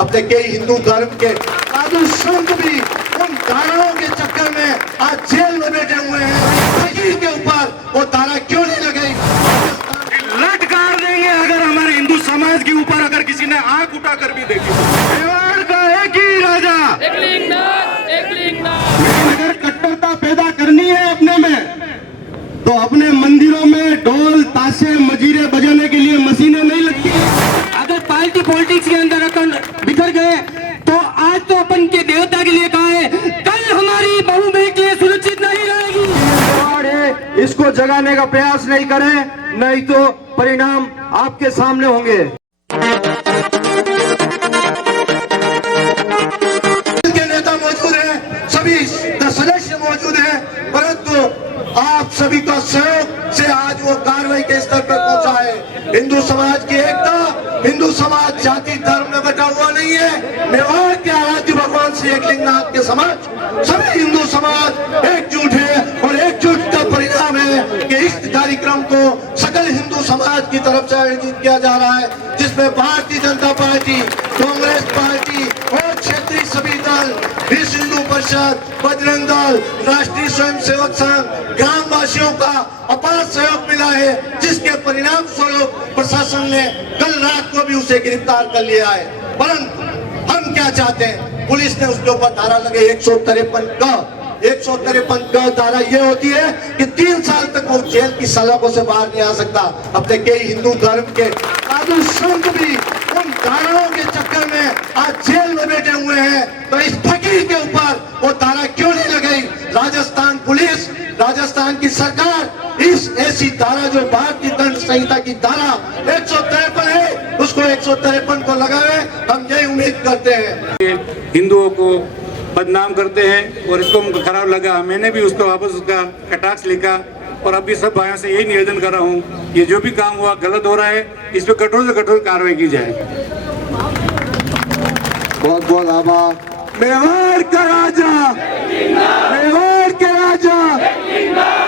अपने कई हिंदू धर्म के साधु संत भी उन धाराओं के चक्कर में आज जेल में बैठे हुए हैं। फकीर के ऊपर वो धारा क्यों नहीं लगाई? लटकार देंगे अगर हमारे हिंदू समाज के ऊपर अगर किसी ने आंख उठाकर भी देखी। मेवाड़ का एक ही राजा, एक लिंगनाथ, एक लिंगनाथ। लेकिन अगर कट्टरता पैदा करनी है अपने में तो अपने मंदिरों में ढोल ताशे मजीरे बजाने के लिए मशीनें नहीं लगती। अगर पार्टी पॉलिटिक्स के अंदर अपन बिखर गए तो आज तो अपन के देवता के लिए कहा है, कल हमारी बहू बेटी के लिए सुरक्षित नहीं रहेगी। मेवाड़ है, इसको जगाने का प्रयास नहीं करें, नहीं तो परिणाम आपके सामने होंगे। के नेता मौजूद हैं, सभी सदस्य मौजूद हैं, परंतु आप सभी का सहयोग से आज वो कार्रवाई के स्तर पर पहुंचा है। हिंदू समाज की एकता, हिंदू समाज जाति धर्म में बटा हुआ नहीं है। मेवाड़ के आराध्य भगवान श्री एकलिंगनाथ के समाज, सभी हिंदू समाज एकजुट है और एकजुट का परिणाम है कि इस कार्यक्रम को सकल हिंदू समाज की तरफ से आयोजित किया जा रहा है, जिसमें भारतीय जनता पार्टी, कांग्रेस पार्टी और क्षेत्रीय सभी दल, विश्व हिंदू परिषद, बजरंग दल, राष्ट्रीय स्वयंसेवक संघ, ग्रामवासियों का अपार सहयोग मिला है, जिसके परिणाम स्वरूप प्रशासन ने कल रात को भी उसे गिरफ्तार कर लिया है। परंतु हम क्या चाहते हैं? पुलिस ने उसके ऊपर धारा लगे 153 का धारा ये होती है कि 3 साल तक वो जेल की सलाखों से बाहर नहीं आ सकता। अपने कई हिंदू धर्म के साधु संत भी उन धाराओं के चक्कर में आज जेल में बैठे हुए हैं। तो इस फकीर के ऊपर वो धारा क्यों नहीं लगाई? राजस्थान पुलिस, राजस्थान की सरकार इस ऐसी धारा जो भारतीय दंड संहिता की धारा 153 है, उसको 153 को लगावे। हम यही उम्मीद करते हैं। हिंदुओं को बदनाम करते हैं और इसको हमको खराब लगा। मैंने भी उसको वापस उसका कटाक्ष लिखा और अभी सब भाइयों से यही निवेदन कर रहा हूँ, ये जो भी काम हुआ गलत हो रहा है, इस पर कठोर से कठोर कार्रवाई की जाए। बहुत बहुत आभार। मेवाड़ का राजा, मेवाड़ के राजा,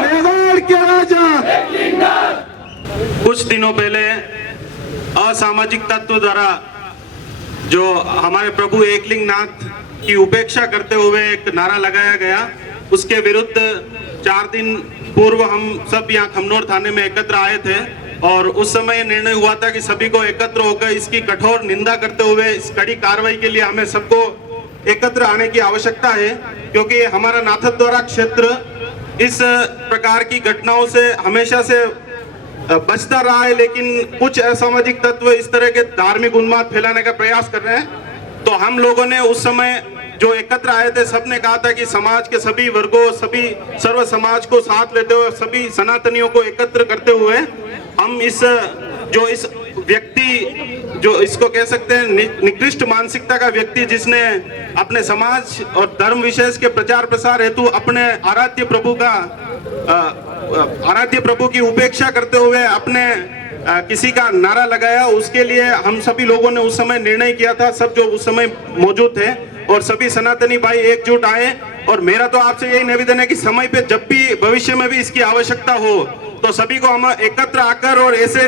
मेवाड़ के राजा। कुछ दिनों पहले असामाजिक तत्व द्वारा जो हमारे प्रभु एकलिंगनाथ की उपेक्षा करते हुए एक नारा लगाया गया, उसके विरुद्ध 4 दिन पूर्व हम सब यहाँ खमनोर थाने में एकत्र आए थे और उस समय निर्णय हुआ था कि सभी को एकत्र होकर इसकी कठोर निंदा करते हुए इस कड़ी कार्रवाई के लिए हमें सबको एकत्र आने की आवश्यकता है, क्योंकि हमारा नाथद्वारा क्षेत्र इस प्रकार की घटनाओं से हमेशा से बचता रहा है, लेकिन कुछ असामाजिक तत्व इस तरह के धार्मिक उन्माद फैलाने का प्रयास कर रहे हैं। तो हम लोगों ने उस समय जो एकत्र आए थे, सबने कहा था कि समाज के सभी वर्गों, सभी सर्व समाज को साथ लेते हुए, सभी सनातनियों को एकत्र करते हुए हम इस व्यक्ति जो इसको कह सकते हैं निकृष्ट मानसिकता का व्यक्ति, जिसने अपने समाज और धर्म विशेष के प्रचार प्रसार हेतु अपने आराध्य प्रभु की उपेक्षा करते हुए अपने किसी का नारा लगाया, उसके लिए हम सभी लोगों ने उस समय निर्णय किया था, सब जो उस समय मौजूद थे, और सभी सनातनी भाई एकजुट आए। और मेरा तो आपसे यही निवेदन है कि समय पे जब भी भविष्य में भी इसकी आवश्यकता हो तो सभी को हम एकत्र आकर और ऐसे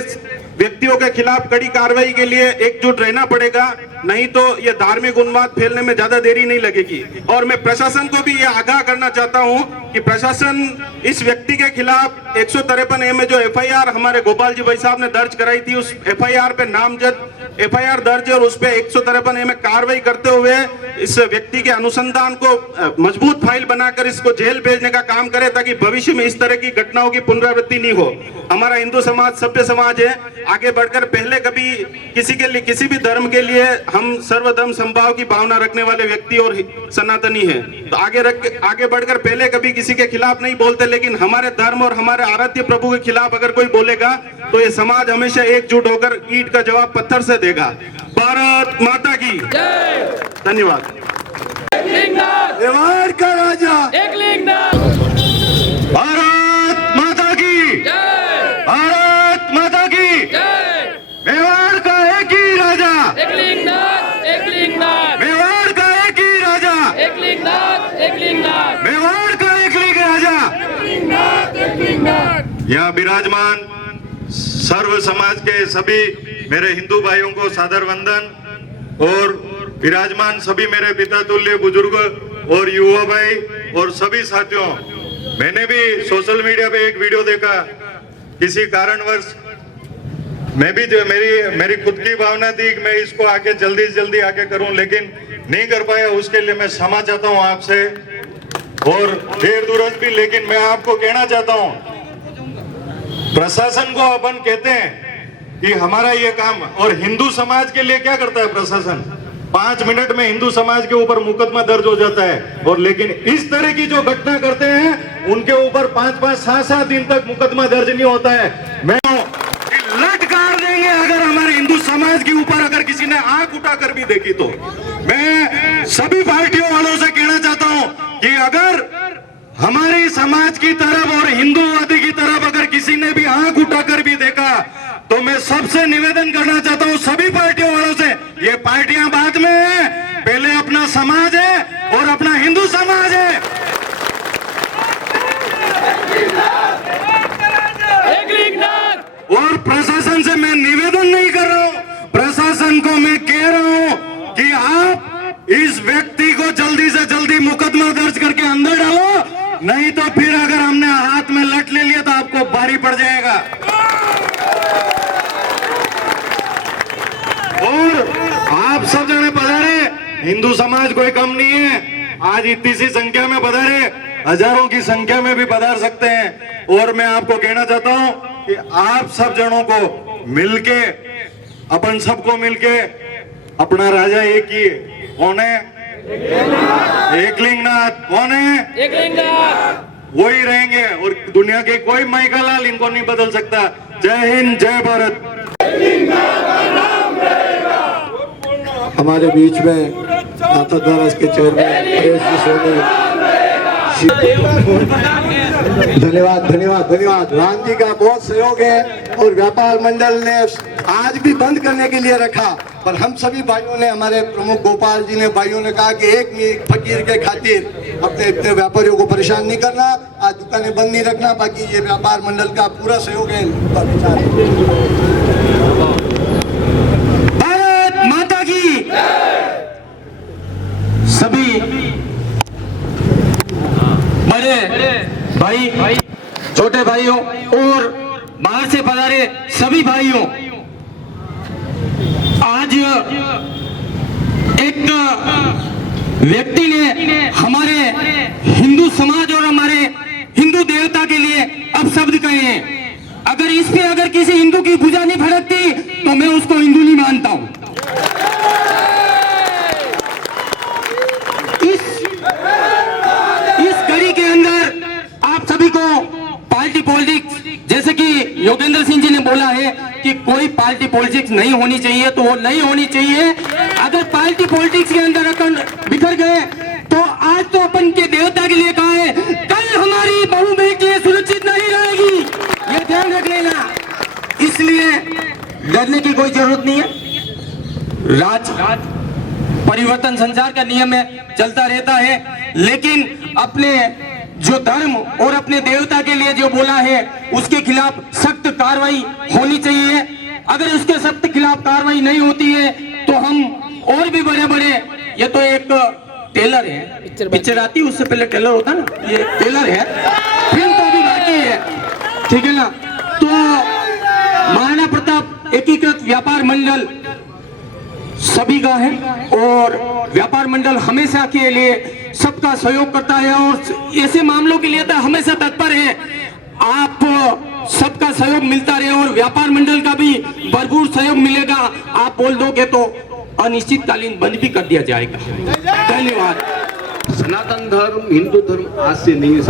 व्यक्तियों के खिलाफ कड़ी कार्रवाई के लिए एकजुट रहना पड़ेगा, नहीं तो ये धार्मिक उन्माद फैलने में ज्यादा देरी नहीं लगेगी। और मैं प्रशासन को भी ये आगाह करना चाहता हूं कि प्रशासन इस व्यक्ति के खिलाफ 153A में जो FIR हमारे गोपाल जी भाई साहब ने दर्ज कराई थी, उस FIR पे नामजद FIR दर्ज है और उस पे 153A में कार्रवाई करते हुए इस व्यक्ति के अनुसंधान को मजबूत फाइल बनाकर इसको जेल भेजने का काम करे, ताकि भविष्य में इस तरह की घटनाओं की पुनरावृत्ति नहीं हो। हमारा हिंदू समाज सभ्य समाज है, आगे बढ़कर पहले कभी किसी के लिए, किसी भी धर्म के लिए हम सर्वधर्म समभाव की भावना रखने वाले व्यक्ति और सनातनी हैं, तो आगे बढ़कर पहले कभी किसी के खिलाफ नहीं बोलते, लेकिन हमारे धर्म और हमारे आराध्य प्रभु के खिलाफ अगर कोई बोलेगा तो ये समाज हमेशा एकजुट होकर ईंट का जवाब पत्थर से देगा। भारत माता की धन्यवाद। मेवाड़ का राजा, भारत माता की, भारत माता की। मेवाड़ का एक ही राजा, मेवाड़ का एक ही राजा, मेवाड़ का एक ही राजा। यहाँ विराजमान सर्व समाज के सभी मेरे हिंदू भाइयों को सादर वंदन और विराजमान सभी मेरे पिता तुल्य बुजुर्ग और युवा भाई और सभी साथियों, मैंने भी सोशल मीडिया पे एक वीडियो देखा, किसी कारणवश मैं भी जो मेरी खुद की भावना थी कि मैं इसको आके जल्दी से जल्दी आके करूं, लेकिन नहीं कर पाया। उसके लिए मैं क्षमा चाहता हूं आपसे और देर दुरुस्त भी। लेकिन मैं आपको कहना चाहता हूं, प्रशासन को अपन कहते हैं कि हमारा ये काम, और हिंदू समाज के लिए क्या करता है प्रशासन, 5 मिनट में हिंदू समाज के ऊपर मुकदमा दर्ज हो जाता है। और लेकिन इस तरह की जो घटना करते हैं उनके ऊपर 5-5, 7-7 दिन तक मुकदमा दर्ज नहीं होता है। मैं लटकार देंगे अगर हमारे हिंदू समाज के ऊपर अगर किसी ने आंख उठाकर भी देखी तो। मैं सभी पार्टियों वालों से कहना चाहता हूं कि अगर हमारे समाज की तरफ और हिंदूवादी की तरफ अगर किसी ने भी आंख उठाकर भी देखा तो मैं सबसे निवेदन करना चाहता हूं सभी पार्टियों वालों से, ये पार्टियां बाद में है, पहले अपना समाज है और अपना हिंदू समाज है। और प्रशासन से मैं निवेदन नहीं कर रहा हूं, प्रशासन को मैं कह रहा हूं कि आप इस व्यक्ति को जल्दी से जल्दी मुकदमा दर्ज करके अंदर डालो, नहीं तो फिर अगर हमने हाथ में लट ले लिया तो आपको भारी पड़ जाएगा। और आप सब जने पधारे, हिंदू समाज कोई कम नहीं है, आज इतनी सी संख्या में पधारे, हजारों की संख्या में भी पधार सकते हैं। और मैं आपको कहना चाहता हूं कि आप सब जनों को मिलके, अपन सबको मिलके अपना राजा एक ही है, कौन है? एकलिंगनाथ। कौन है? एकलिंगनाथ। वही रहेंगे और दुनिया के कोई माइकालाल इनको नहीं बदल सकता। जय हिंद, जय भारत। हमारे बीच में नाता द्वारा के चेयरमैन परेश जी सोनी, धन्यवाद धन्यवाद धन्यवाद। राम जी का बहुत सहयोग है और व्यापार मंडल ने आज भी बंद करने के लिए रखा, पर हम सभी भाइयों ने, हमारे प्रमुख गोपाल जी ने, भाइयों ने कहा कि एक फकीर के खातिर अपने इतने व्यापारियों को परेशान नहीं करना, आज दुकानें बंद नहीं रखना। बाकी ये व्यापार मंडल का पूरा सहयोग है। भारत माता की। सभी बड़े भाई, छोटे भाइयों और बाहर से पधारे सभी भाइयों, आज एक व्यक्ति ने हमारे हिंदू समाज और हमारे हिंदू देवता के लिए अपशब्द कहे हैं। अगर इस पे अगर किसी हिंदू की भुजा नहीं फड़कती तो मैं उसको हिंदू नहीं मानता हूं। इस घड़ी के अंदर आप सभी को पार्टी पॉलिटिक्स, जैसे कि योगेंद्र सिंह जी ने बोला है कि कोई पार्टी पॉलिटिक्स नहीं होनी चाहिए, तो वो नहीं होनी चाहिए। अगर पार्टी पॉलिटिक्स के अंदर अपन बिखर गए तो आज तो अपन के देवता के लिए कहा है, कल हमारी बहू बेटी सुरक्षित नहीं रहेगी, ये ध्यान रख लेना। इसलिए डरने की कोई जरूरत नहीं है। राज परिवर्तन संसार का नियम है, चलता रहता है, लेकिन अपने जो धर्म और अपने देवता के लिए जो बोला है उसके खिलाफ सख्त कार्रवाई होनी चाहिए। अगर उसके सख्त खिलाफ कार्रवाई नहीं होती है तो हम और भी बड़े बड़े, ये तो एक टेलर है, पिक्चर आती है उससे पहले टेलर होता ना, ये टेलर है, फिल्म तो अभी बाकी है, ठीक है ना। तो महाराणा प्रताप एकीकृत व्यापार मंडल सभी का है और व्यापार मंडल हमेशा के लिए सबका सहयोग करता है और ऐसे मामलों के लिए तो हमेशा तत्पर है। आप सबका सहयोग मिलता रहे और व्यापार मंडल का भी भरपूर सहयोग मिलेगा। आप बोल दोगे तो अनिश्चितकालीन बंद भी कर दिया जाएगा। धन्यवाद। सनातन धर्म, हिंदू धर्म आज से नहीं है।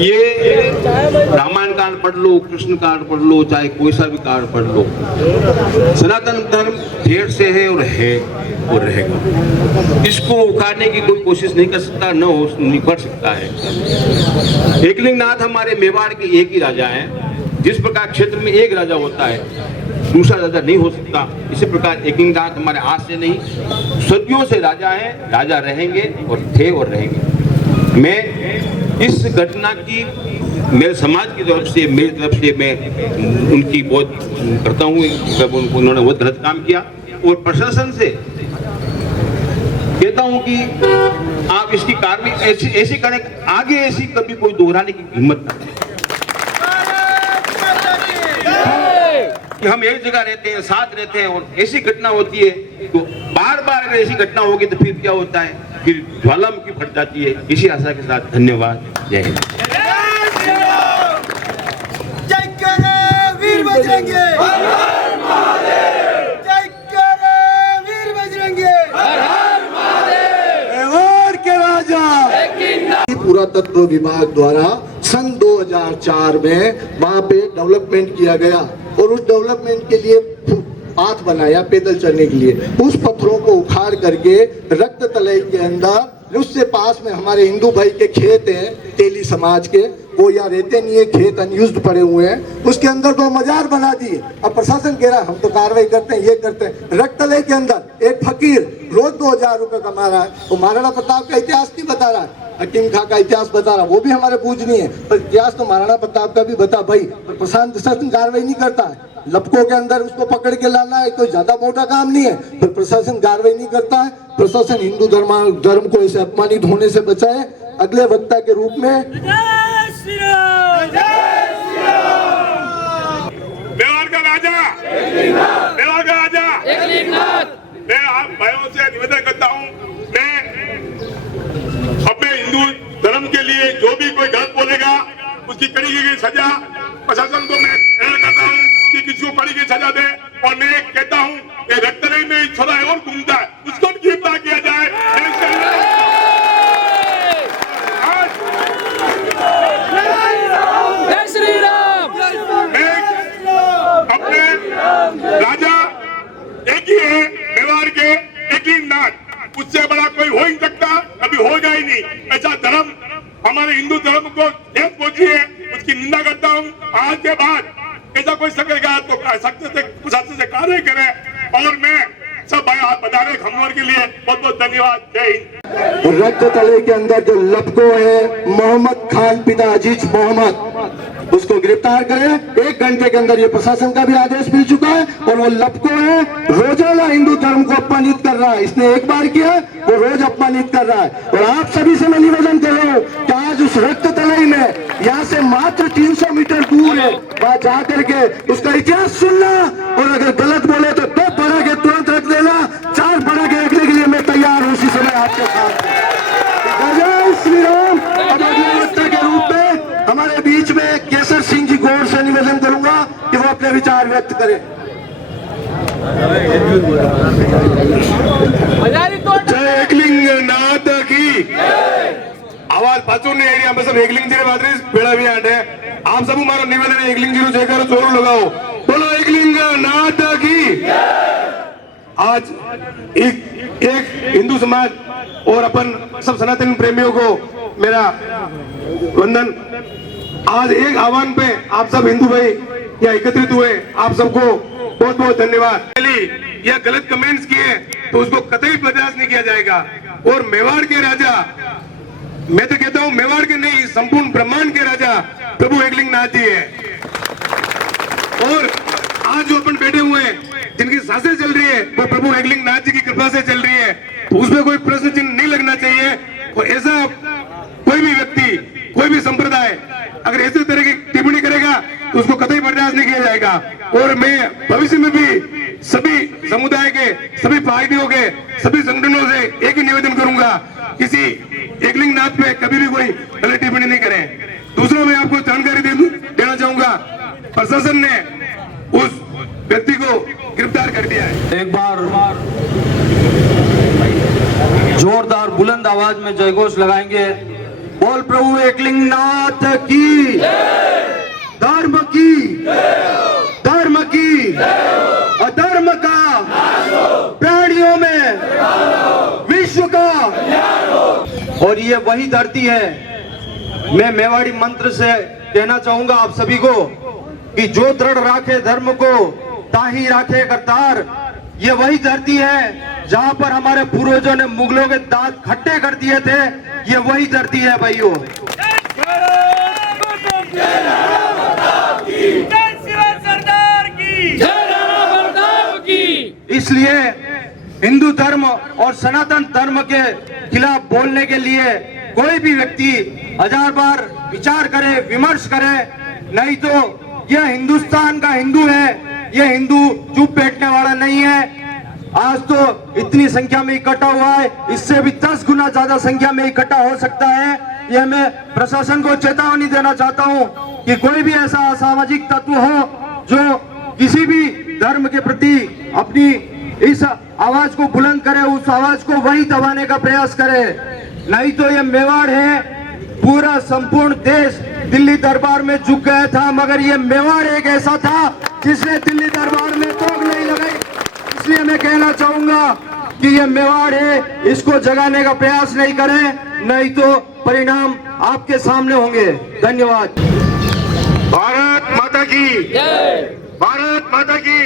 ये रामायण कांड पढ़ लो, कृष्ण कांड पढ़ लो, चाहे कोई सा भी कांड पढ़ लो, सनातन धर्म देर से है और रहेगा। इसको उखाड़ने की कोई कोशिश नहीं कर सकता, नहीं कर सकता है। एकलिंगनाथ हमारे मेवाड़ के एक ही राजा हैं। जिस प्रकार क्षेत्र में एक राजा होता है दूसरा राजा नहीं हो सकता, इसी प्रकार एकलिंगनाथ हमारे आज से नहीं, सदियों से राजा हैं, राजा रहेंगे और थे और रहेंगे। मैं इस घटना की मेरे समाज की तरफ से, मेरी तरफ से मैं उनकी बहुत करता हूँ, उन्होंने बहुत गलत काम किया। और प्रशासन से कहता हूं कि आप इसकी कार्रवाई ऐसी करें, आगे ऐसी कभी कोई दोहराने की हिम्मत ना करें कि हम एक जगह रहते हैं, साथ रहते हैं और ऐसी घटना होती है तो बार बार अगर ऐसी घटना होगी तो फिर क्या होता है, फिर ज्वालामुखी फट जाती है। इसी आशा के साथ धन्यवाद, जय हिंद। वीर बजरंगी, हर हर महादेव। जय करे वीर बजरंगी, हर हर महादेव। मेवाड़ के राजा पुरातत्व विभाग द्वारा सन 2004 में वहां पे डेवलपमेंट किया गया और उस डेवलपमेंट के लिए पाथ बनाया पैदल चलने के लिए। उस पत्थरों को उखाड़ करके रक्त तलई के अंदर, उससे पास में हमारे हिंदू भाई के खेत हैं, तेली समाज के, वो यहाँ रहते नहीं है, खेत अनयूज्ड पड़े हुए हैं, उसके अंदर 2 मजार बना दिए। अब प्रशासन कह रहा है हम तो कार्रवाई करते हैं, ये करते हैं। रक्त तलई के अंदर एक फकीर रोज 2000 रुपए कमा रहा है, वो महाराणा प्रताप का इतिहास नहीं बता रहा है, हकीम खां का इतिहास बता रहा, वो भी हमारे पूजनीय है, पर इतिहास तो महाराणा प्रताप का भी बता भाई। पर प्रशासन कार्रवाई नहीं करता है। लपकों के अंदर उसको पकड़ के लाना है कोई ज्यादा मोटा काम नहीं है, पर प्रशासन कार्रवाई नहीं करता है। प्रशासन हिंदू धर्म को ऐसे अपमानित होने से बचाए। अगले वक्ता के रूप में मेवाड़ का राजा, मेवाड़ का राजा, मैं आप भाइयों से निवेदन करता हूँ, मैं अपने हिंदू धर्म के लिए जो भी कोई गलत बोलेगा उसकी कड़ी की सजा प्रशासन को मैं प्रेरणा करता हूँ कि किसी को कड़ी की सजा दे। और मैं कहता हूँ कि रक्तलई में छोरा और घूमता है, उसको भी गिरफ्तार किया जाए। जय श्री राम। अपने राजा एक ही है, मेवाड़ के एकलिंगनाथ, उससे बड़ा कोई हो ही नहीं सकता, कभी होगा ही नहीं। ऐसा धर्म हमारे हिंदू धर्म को ठेस पहुंची है, उसकी निंदा करता हूं। आज के बाद ऐसा कोई सकेगा तो सख्त से प्रशासन से कार्य करे। और मैं सब भाई हाथ बता रहे खमनौर के लिए बहुत बहुत धन्यवाद, जय हिंद। रक्त तले के अंदर जो लपको है मोहम्मद खान पिता अजीज मोहम्मद, उसको गिरफ्तार करें। 1 घंटे के अंदर ये प्रशासन का भी आदेश मिल चुका है। और वो लपको है, रोजाना हिंदू धर्म को अपमानित कर रहा है, इसने एक बार किया, वो रोज अपमानित कर रहा है। और आप सभी से मैं निवेदन कर रहा हूँ कि आज उस रक्त तलई में यहाँ से मात्र 300 मीटर दूर है, वहां जाकर के उसका इतिहास सुनना, और अगर गलत बोले तो 2 पढ़ा के तुरंत रख देना, 4 पढ़ा के रखने के लिए मैं तैयार हूँ उसी समय आपके साथ। जय श्री राम। अब अगले वक्ता के रूप में हमारे बीच में केसर सिंह जी गौर से निवेदन करूंगा कि वो अपने विचार व्यक्त करें। जय एकलिंगनाथ की आवाज पाचून नहीं एरिया में सब एकलिंग जी बात बेड़ा भी आटे। आप सब हमारा निवेदन है एकलिंग जी जयकारो जोर लगाओ, बोलो एकलिंगनाथ की। आज एक हिंदू समाज और अपन सब सनातन प्रेमियों को मेरा वंदन। आज एक आह्वान पे आप सब हिंदू भाई यहाँ एकत्रित हुए, आप सबको बहुत बहुत धन्यवाद। यह गलत कमेंट्स किए तो उसको कतई बर्दाश्त नहीं किया जाएगा। और मेवाड़ के राजा, मैं तो कहता हूँ मेवाड़ के नहीं संपूर्ण ब्रह्मांड के राजा प्रभु एकलिंगनाथ जी है। और आज जो अपन बैठे हुए हैं, जिनकी सांसें चल रही है, वो प्रभु एकलिंगनाथ जी की कृपा से चल रही है, तो उसमें कोई प्रश्न चिन्ह नहीं लगना चाहिए। और ऐसा कोई भी व्यक्ति, कोई भी संप्रदाय अगर ऐसे तरह की टिप्पणी करेगा तो उसको कतई बर्दाश्त नहीं किया जाएगा। और मैं भविष्य में भी सभी समुदाय के, सभी पार्टियों के, सभी संगठनों से एक ही निवेदन करूंगा, किसी एकलिंगनाथ पे कभी भी कोई गलत टिप्पणी नहीं करें। दूसरा मैं आपको जानकारी देना चाहूंगा, प्रशासन ने उस व्यक्ति को गिरफ्तार कर दिया है। एक बार जोरदार बुलंद आवाज में जयघोष लगाएंगे। बोल प्रभु एकलिंगनाथ की, धर्म की, धर्म की, अधर्म का, प्राणियों में विश्व का। और ये वही धरती है। मैं मेवाड़ी मंत्र से कहना चाहूंगा आप सभी को कि जो दृढ़ राखे धर्म को ताही राखे करतार। ये वही धरती है जहां पर हमारे पूर्वजों ने मुगलों के दांत खट्टे कर दिए थे। ये वही धरती है भाइयों। इसलिए हिंदू धर्म और सनातन धर्म के खिलाफ बोलने के लिए कोई भी व्यक्ति 1000 बार विचार करे, विमर्श करे, नहीं तो यह हिंदुस्तान का हिंदू है, यह हिंदू चुप बैठने वाला नहीं है। आज तो इतनी संख्या में इकट्ठा हुआ है, इससे भी 10 गुना ज्यादा संख्या में इकट्ठा हो सकता है। यह मैं प्रशासन को चेतावनी देना चाहता हूं कि कोई भी ऐसा असामाजिक तत्व हो जो किसी भी धर्म के प्रति अपनी इस आवाज को बुलंद करे, उस आवाज को वही दबाने का प्रयास करे। नहीं तो ये मेवाड़ है, पूरा संपूर्ण देश दिल्ली दरबार में झुक गया था, मगर ये मेवाड़ एक ऐसा था जिसने दिल्ली दरबार में तोड़ नहीं लगाई। इसलिए मैं कहना चाहूंगा कि ये मेवाड़ है, इसको जगाने का प्रयास नहीं करें, नहीं तो परिणाम आपके सामने होंगे। धन्यवाद। भारत माता की जय, भारत माता की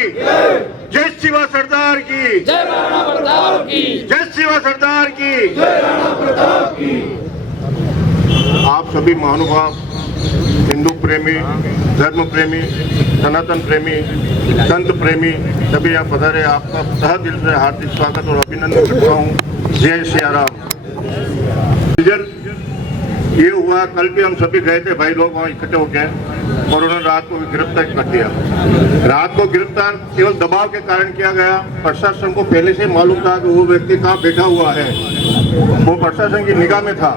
जय, शिवा सरदार की जय, राणा प्रताप की जय, शिवा सरदार की जय, राणा प्रताप की। आप सभी महानुभाव, हिंदू प्रेमी, धर्म प्रेमी, सनातन प्रेमी, संत प्रेमी सभी यहाँ पधारे, आपका तहे दिल से हार्दिक स्वागत और अभिनंदन करता हूँ। जय सिया राम। ये हुआ, कल भी हम सभी गए थे भाई लोग वहाँ इकट्ठे होके, और उन्होंने रात को गिरफ्तार कर दिया। रात को गिरफ्तार केवल दबाव के कारण किया गया। प्रशासन को पहले से मालूम था कि वो व्यक्ति कहाँ बैठा हुआ है, वो प्रशासन की निगाह में था।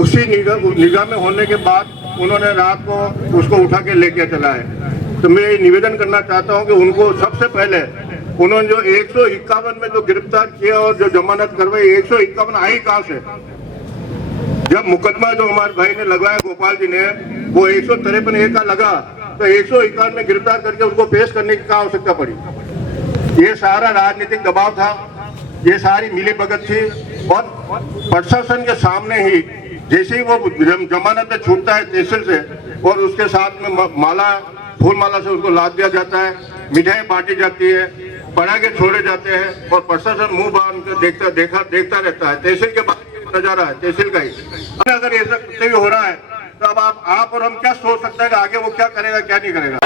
उसी निगाह में होने के बाद उन्होंने रात को उसको उठा के लेके चला है। तो मैं ये निवेदन करना चाहता हूँ कि उनको सबसे पहले उन्होंने जो 151 में जो गिरफ्तार किया और जो जमानत करवाई, 151 आई कहाँ से? जब मुकदमा जो हमारे भाई ने लगाया, गोपाल जी ने, वो 153A का लगा, तो 151 में गिरफ्तार करके उनको पेश करने की क्या आवश्यकता पड़ी? ये सारा राजनीतिक दबाव था, ये सारी मिलीभगत थी। और प्रशासन के सामने ही जैसे ही वो जमानत में छूटता है तहसील से, और उसके साथ में माला, फूल माला से उसको लाद दिया जाता है, मिठाई बांटी जाती है, पढ़ा के छोड़े जाते हैं, और प्रशासन मुंह बांध कर देखता रहता है। तहसील के बाद नजारा है तहसील का ही। अगर ऐसा कुछ भी हो रहा है तो अब आप और हम क्या सोच सकते हैं कि आगे वो क्या करेगा, क्या नहीं करेगा।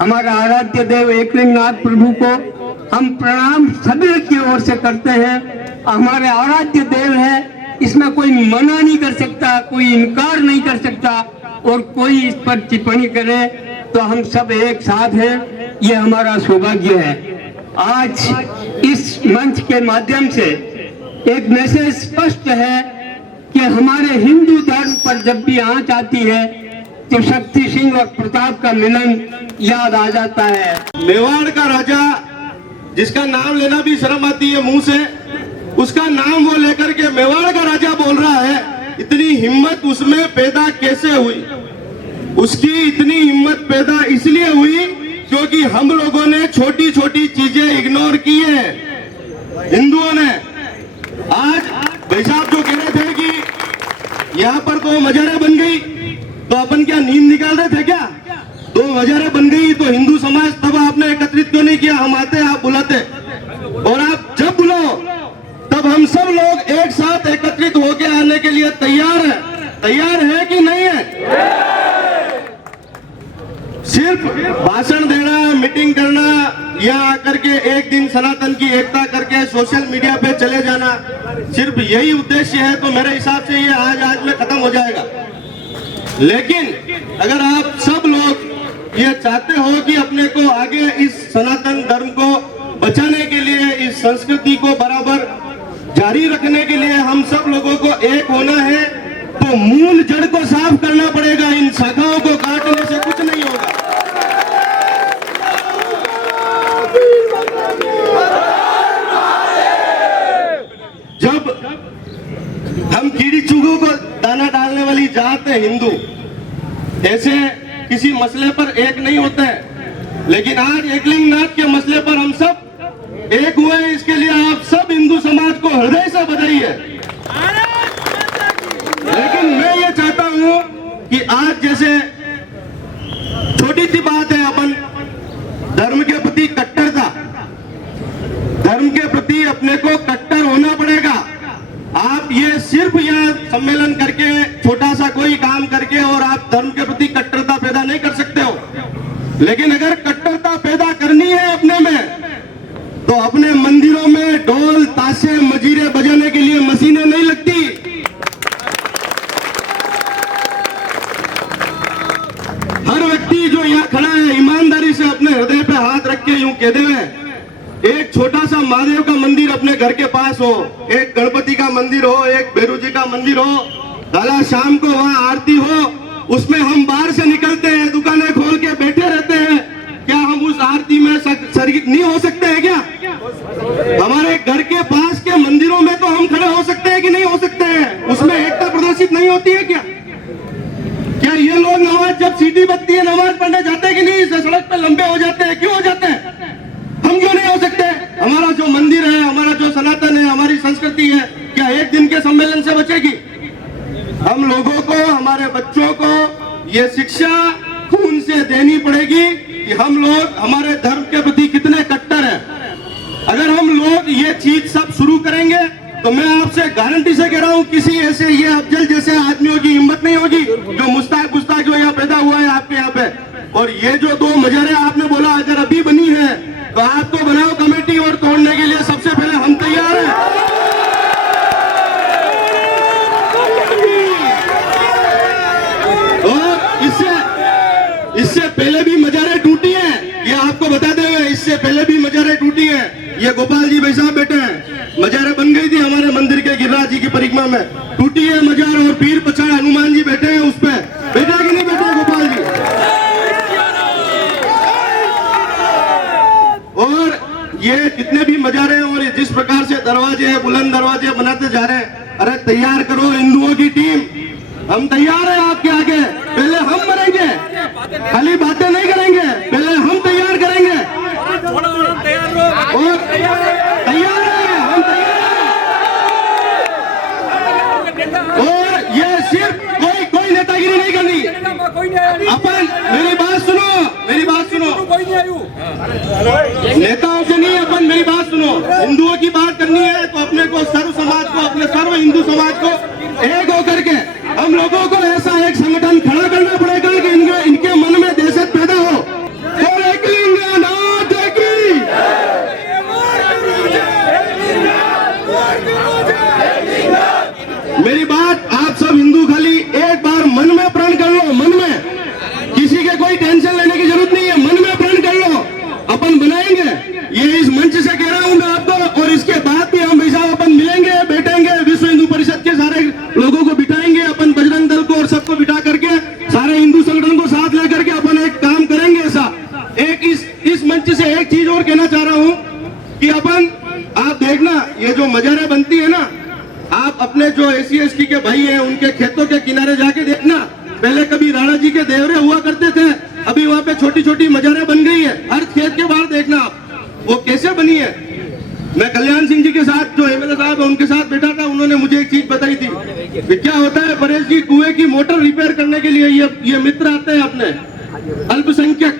हमारा आराध्य देव एकलिंगनाथ प्रभु को हम प्रणाम सभी की ओर से करते हैं। हमारे आराध्य देव है, इसमें कोई मना नहीं कर सकता, कोई इनकार नहीं कर सकता, और कोई इस पर टिप्पणी करे तो हम सब एक साथ हैं, ये हमारा सौभाग्य है। आज इस मंच के माध्यम से एक मैसेज स्पष्ट है कि हमारे हिंदू धर्म पर जब भी आंच आती है तो शक्ति सिंह और प्रताप का मिलन याद आ जाता है। मेवाड़ का राजा, जिसका नाम लेना भी शर्म आती है मुंह से, उसका नाम वो लेकर के मेवाड़ का राजा बोल रहा है। इतनी हिम्मत उसमें पैदा कैसे हुई? उसकी इतनी हिम्मत पैदा इसलिए हुई क्योंकि हम लोगों ने छोटी छोटी चीजें इग्नोर की है, हिंदुओं ने। आज भाई साहब जो कह रहे थे कि यहाँ पर 2 मजारें बन गई, तो अपन क्या नींद निकाल रहे थे क्या? 2 मजारें बन गई तो हिंदू समाज तब आपने एकत्रित क्यों नहीं किया? हम आते, आप बुलाते, और आप जब बुलाओ तब हम सब लोग एक साथ एकत्रित होके आने के लिए तैयार है कि नहीं है? सिर्फ भाषण देना, मीटिंग करना, या आकर के एक दिन सनातन की एकता करके सोशल मीडिया पे चले जाना, सिर्फ यही उद्देश्य है तो मेरे हिसाब से ये आज में खत्म हो जाएगा। लेकिन अगर आप सब लोग ये चाहते हो कि अपने को आगे इस सनातन धर्म को बचाने के लिए, इस संस्कृति को बराबर जारी रखने के लिए हम सब लोगों को एक होना है, तो मूल जड़ को साफ करना पड़ेगा। इन शाखाओं को काटने से कुछ नहीं होगा। जब हम कीड़ी चूहों को दाना डालने वाली जात है हिंदू, ऐसे किसी मसले पर एक नहीं होते हैं, लेकिन आज एकलिंगनाथ के मसले पर हम सब एक हुए हैं। इसके लिए आप सब हिंदू समाज को हृदय से बधाई है। लेकिन मैं ये चाहता हूं कि आज जैसे छोटी सी बात है, अपन धर्म के प्रति कट्टरता, धर्म के प्रति अपने को कट्टर होना पड़ेगा। आप ये सिर्फ यहाँ सम्मेलन करके, छोटा सा कोई काम करके और आप धर्म के प्रति कट्टरता पैदा नहीं कर सकते हो। लेकिन अगर कट्टरता पैदा करनी है अपने में, तो अपने मंदिरों में ढोल ताशे मजीरे बजाने के लिए मशीनें नहीं लगती। हर व्यक्ति जो यहाँ खड़ा है ईमानदारी से अपने हृदय पे हाथ रख के यूं कह दे, एक छोटा सा महादेव का मंदिर अपने घर के पास हो, एक गणपति का मंदिर हो, एक भैरू जी का मंदिर हो, काला शाम को वहाँ आरती हो, उसमें हम बाहर से निकलते हैं, दुकानें खोल के बैठे रहते हैं, क्या हम उस आरती में शरीक नहीं हो सकते हैं क्या? हमारे घर के पास के मंदिरों में तो हम खड़े हो सकते हैं कि नहीं हो सकते हैं? उसमें एकता प्रदर्शित नहीं होती है क्या? क्या ये लोग नमाज जब सीटी बजती है नमाज पढ़ने जाते हैं कि नहीं? सड़क पे लंबे हो जाते हैं, क्यों हो जाते हैं? हम क्यों नहीं हो सकते? हमारा जो मंदिर है, हमारा जो सनातन है, हमारी संस्कृति है, क्या एक दिन के सम्मेलन से बचेगी? हम लोगों को, हमारे बच्चों को ये शिक्षा खून से देनी पड़ेगी कि हम लोग हमारे धर्म के प्रति कितने कट्टर हैं। अगर हम लोग ये चीज सब शुरू करेंगे तो मैं आपसे गारंटी से कह रहा हूँ, किसी ऐसे ये अफजल जैसे आदमियों की हिम्मत नहीं होगी जो मुस्ताक जो यहाँ पैदा हुआ है आपके यहाँ पे। और ये जो 2 मजारे आपने बोला अगर अभी बनी है तो आप तो बनाओ कमेटी, और तोड़ने के लिए सबसे पहले हम तैयार हैं। और इससे पहले भी मजारे टूटी हैं, ये आपको बता दे, इससे पहले भी मजारे टूटी हैं। ये गोपाल जी भाई साहब बैठे हैं, मजारे बन गई थी हमारे मंदिर के गिरिराज जी की परिक्रमा में, टूटी है मजार। और पीर पछाड़ हनुमान जी बैठे हैं उस पे, बैठे कि नहीं बैठे गोपाल जी? और ये जितने भी मजारे हैं और जिस प्रकार से दरवाजे हैं, बुलंद दरवाजे बनाते जा रहे हैं, अरे तैयार करो हिंदुओं की टीम, हम तैयार हैं आपके आगे। पहले हम मरेंगे, खाली बातें नहीं करेंगे, पहले हम तैयार करेंगे। और तैयार है, हम तैयार हैं। और ये सिर्फ कोई नेतागिरी नहीं करनी अपन। मेरी बात सुनो, नेताओं से नहीं, अपन मेरी बात सुनो, हिंदुओं की बात करनी है तो अपने को सर्व समाज को, अपने सर्व हिंदू समाज को एक होकर के हम लोगों को ऐसा एक संगठन खड़ा करना पड़ेगा कि इनके मन में दहशत पैदा हो। और एकलिंगनाथ की मेरी बात आप सब हिंदू खाली एक बार मन में प्रण कर लो, मन में, किसी के कोई टेंशन लेने की जरूरत नहीं है, मन में प्रण कर लो, अपन बनाएंगे। ये इस मंच से कह रहा हूं मैं आपको, और इसके बाद भी हम ऐसा अपन मिलेंगे, बैठेंगे, विश्व हिंदू परिषद के सारे लोगों को बिठाएंगे, अपन बजरंग दल को और सबको बिठा करके सारे हिंदू संगठन को साथ लेकर के अपन एक काम करेंगे। ऐसा एक इस मंच से एक चीज और कहना चाह रहा हूं कि अपन, आप देखना ये जो मजारें बनती है ना, आप अपने जो SC/ST के भाई हैं उनके खेतों के किनारे जाके देखना, पहले कभी राणा जी के देवरे हुआ करते थे, अभी वहां पे छोटी छोटी मजारें बन गई है। हर खेत के बाहर देखना आप, वो कैसे बनी है। मैं कल्याण सिंह जी के साथ जो MLA साहब है उनके साथ बैठा था, उन्होंने मुझे एक चीज बताई थी कि क्या होता है परेश जी, कुएं की मोटर रिपेयर करने के लिए ये मित्र आते हैं अपने अल्पसंख्यक,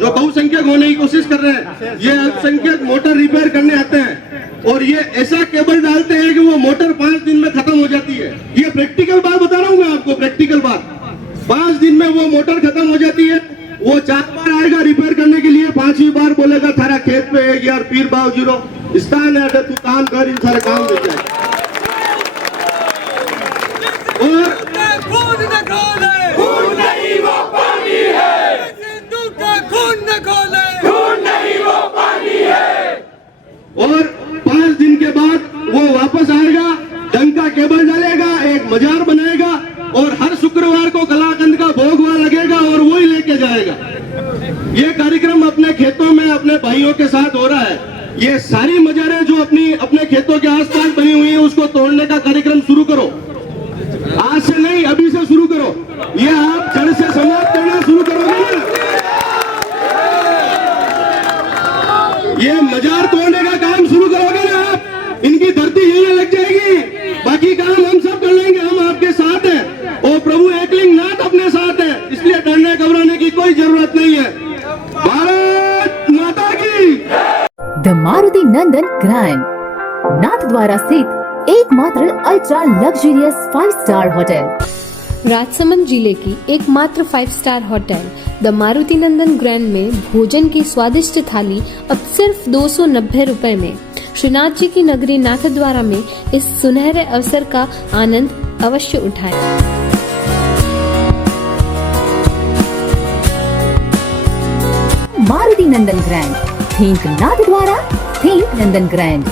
जो बहुसंख्यक होने की कोशिश कर रहे हैं, ये अल्पसंख्यक मोटर रिपेयर करने आते हैं और ये ऐसा केबल डालते हैं कि वो मोटर 5 दिन में खत्म हो जाती है। ये प्रैक्टिकल बात बता रहा हूँ मैं आपको, प्रैक्टिकल बात। 5 दिन में वो मोटर खत्म हो जाती है। वो 4 बार आएगा रिपेयर करने के लिए, 5वीं बार बोलेगा थारा खेत पे एक यार पीर बाव जीरो स्थान है, तू काम कर, इन सारे काम हो जाए। और खून न खोले, खून नहीं वो पानी है, हिंदू का खून न खोले, खून नहीं वो पानी है। और 5 दिन के बाद वो वापस आएगा, डंका केबल डालेगा, एक मजार बनाएगा और हर शुक्रवार को कलाकंद का भोग वहां लगेगा और वो ही लेके जाएगा। ये कार्यक्रम अपने खेतों में अपने भाइयों के साथ हो रहा है। ये सारी मजारें जो अपने खेतों के आसपास बनी हुई है उसको तोड़ने का कार्यक्रम शुरू करो। आज से नहीं, अभी से शुरू करो। ये आप जड़ से समाप्त करना शुरू करोगे ना, ये मजार तोड़ने का काम शुरू करोगे ना आप, इनकी धरती हिलने लग जाएगी। बाकी काम हम सब कर लेंगे, हम आपके साथ हैं और प्रभु एकलिंगनाथ अपने साथ है, इसलिए डरने घबराने की कोई जरूरत नहीं है। भारत माता की। द मारुति नंदन ग्रैंड नाथ द्वारा स्थित एकमात्र ultra luxurious 5 star hotel Rajsamand जिले की एकमात्र 5 star hotel the Maruti Nandan grand में भोजन की स्वादिष्ट थाली अब सिर्फ 290 रुपए में। श्रीनाथ जी की नगरी नाथद्वारा में इस सुनहरे अवसर का आनंद अवश्य उठाएं। मारुति नंदन ग्रैंड, थिंक नाथद्वारा, थिंक नंदन ग्रैंड।